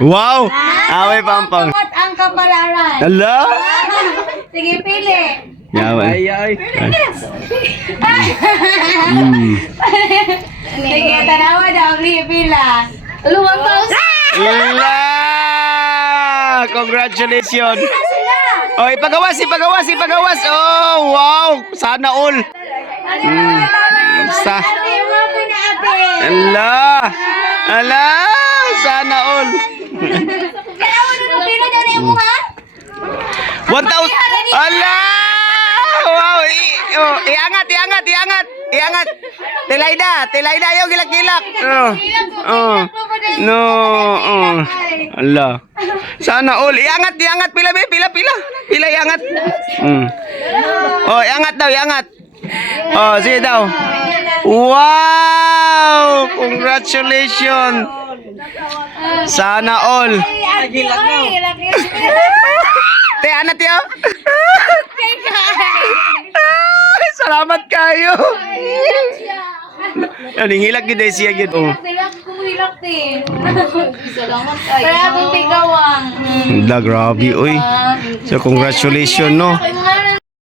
Wow! Away pampang. Tungkol ang kapalaran. Hala! Sige, pili. Yaway. Sige, tanawa daw. Pila. Luwang taos. Hala! Congratulations! Oh, ipagawas. Oh, wow! Sana all. Sa. Hala! Hala! Sana all. Pila daw na yung mga? 1,000. Hala! Wow! Iangat. Tilayda yung gilak-gilak. No. Hala. Sana all. Iangat. Pila. Pila iangat. Oh, iangat daw. Oh, sige daw. Wow! Congratulations. Sana all. Te, anat yo. Salamat kayo. Nangilak gid siya gid. Oh. Kumilak din. Salamat kayo. Kaya akong tigawang. Grabe oy. So congratulations no.